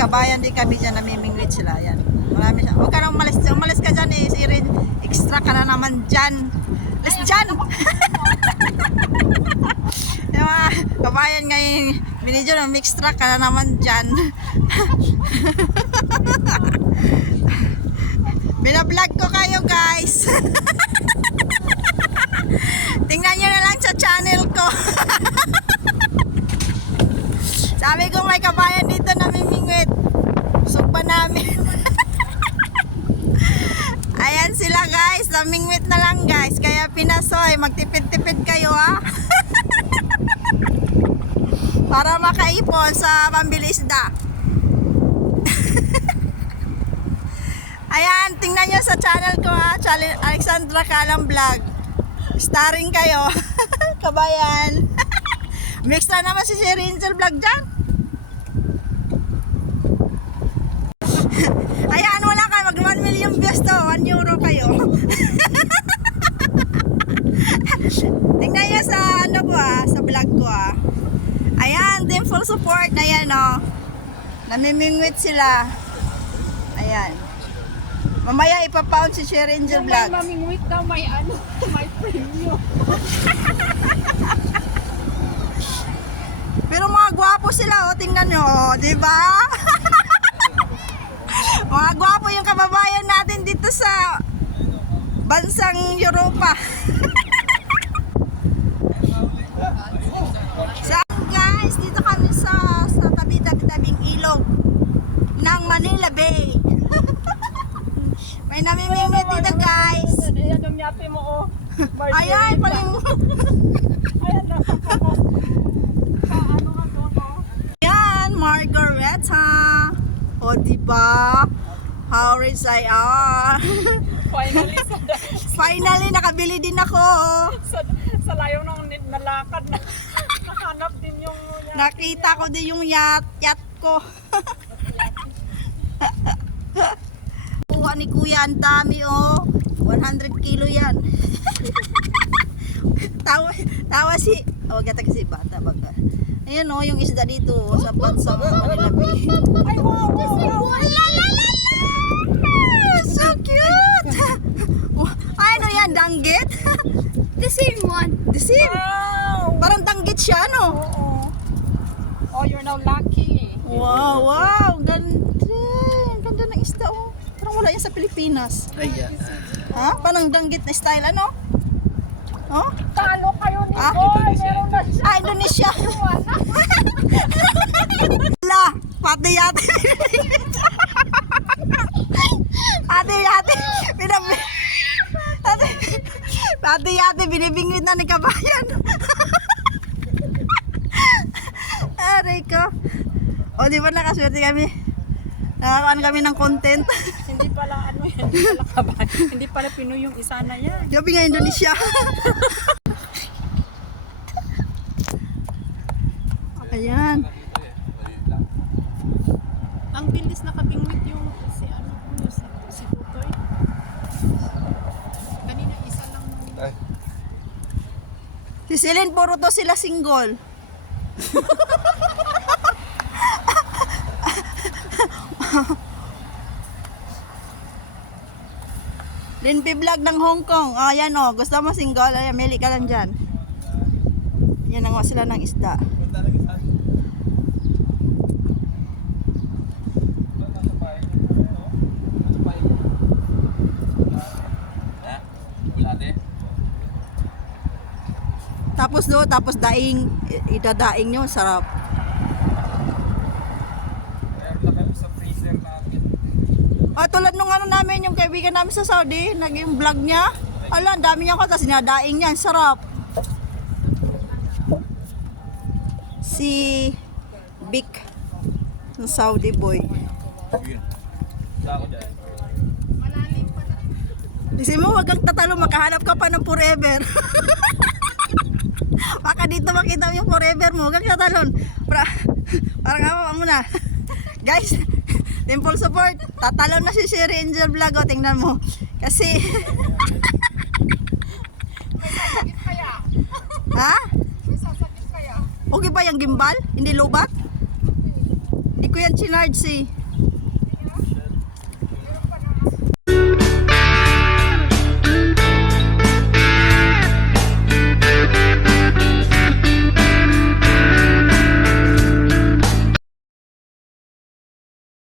kabayan din kami dyan, namimingwit sila. Yan. Marami siya. Huwag ka nang umalis. Umalis ka dyan eh, si Rin. Extra ka na naman dyan. Alis dyan! Yung mga kabayan ngayon, binidyo ng truck ka na naman dyan. Binablog ko kayo guys. Tingnan nyo na lang sa channel ko. Sabi ko may kabayan dito na mimingwit. Sugba namin. Ayan sila guys, namingwit na lang guys. Kaya pinasoy, magtipid-tipid kayo ha. Para makaipon sa pambili isda. Ayan, tingnan nyo sa channel ko ha. Channel Alexandra Kalang Vlog. Starring kayo. Kabayan. Mix na naman si Sir Rinsel Vlog dyan. Ayan, wala ka. Mag 1 million views to. 1 euro kayo. Tingnan nyo sa ano ko ah, sa vlog ko ah. Ayan, team full support. Ayan oh. Namimingwit sila. Ayan. Mamaya ipapound si Sher Angel Yung may Vlog. mamingwit daw, may ano, may premium. Pero mga gwapo sila, oh, tingnan nyo, oh, di ba? mga gwapo yung kababayan natin dito sa bansang Europa. so, guys, dito kami sa sa tabi-tabi-tabing ilog ng Manila Bay. May namimingit dito, guys. Ayan yate mo, oh. Ayan, paling... Ayan, nasa ko. Sa ano nga doon, oh. Yan, Margareta. O, di ba? How rich I are. Finally, sa, Finally, nakabili din ako. sa, sa layo ng nalakad, na, nahanap din yung yate. Nakita ko din yung yacht, yacht ko. Kuha ni Kuya, ang dami oh. 100 kilo yan. tawa, tawa si... Oh, gata kasi bata baga. Ayan oh, yung isda dito oh, sa bansang Manila Bay. Ay, wow, wow, wow. So cute! Ay, ano yan? Danggit? The same one. The same. Wow! Parang danggit siya, no? Oo. Oh, you're now lucky. Wow, wow. Ganda. Ganda ng isda, oh. Parang wala yan sa Pilipinas. Ayan. Ha? Parang danggit na style, ano? Oh? Talo kayo ni Ah, Boy. Meron na siya. Ah, Indonesia. Wala. Pati yate. Ate yate. Binabi. Ate. Pati yate. Binibingwit na ni kabayan. Aray ko. O, di ba nakaswerte kami? Nakakaan kami ng content. Hindi pala ano yan. Hindi pala kaban. Hindi pala Pinoy yung isa na yan. Gabi nga Indonesia. Ayan. Bilis nakabingwit yung si ano yung si, si Tutoy. Kanina isa lang nung Si Celine, puro to sila single. Linpi vlog ng Hong Kong. Ah, yan o. Gusto mo single? Ayan, mili ka lang dyan. Yan ang sila ng isda. Tapos do, tapos daing, idadaing nyo, sarap. Ah, tulad nung ano namin, yung kaibigan namin sa Saudi, naging vlog niya. Ala, ang dami niya ko, tapos sinadaing niya, sarap. Si Vic, ng Saudi boy. Kasi mo, wag kang tatalo, makahanap ka pa ng forever. Baka dito makita mo yung forever mo, wag kang tatalon. Para, parang awa mo na. Guys, Temple support, tatalon na si Sherry Angel Vlog, o, tingnan mo. Kasi, ha? Okay ba yung gimbal? Hindi lubat? Hindi ko yan chinarge eh.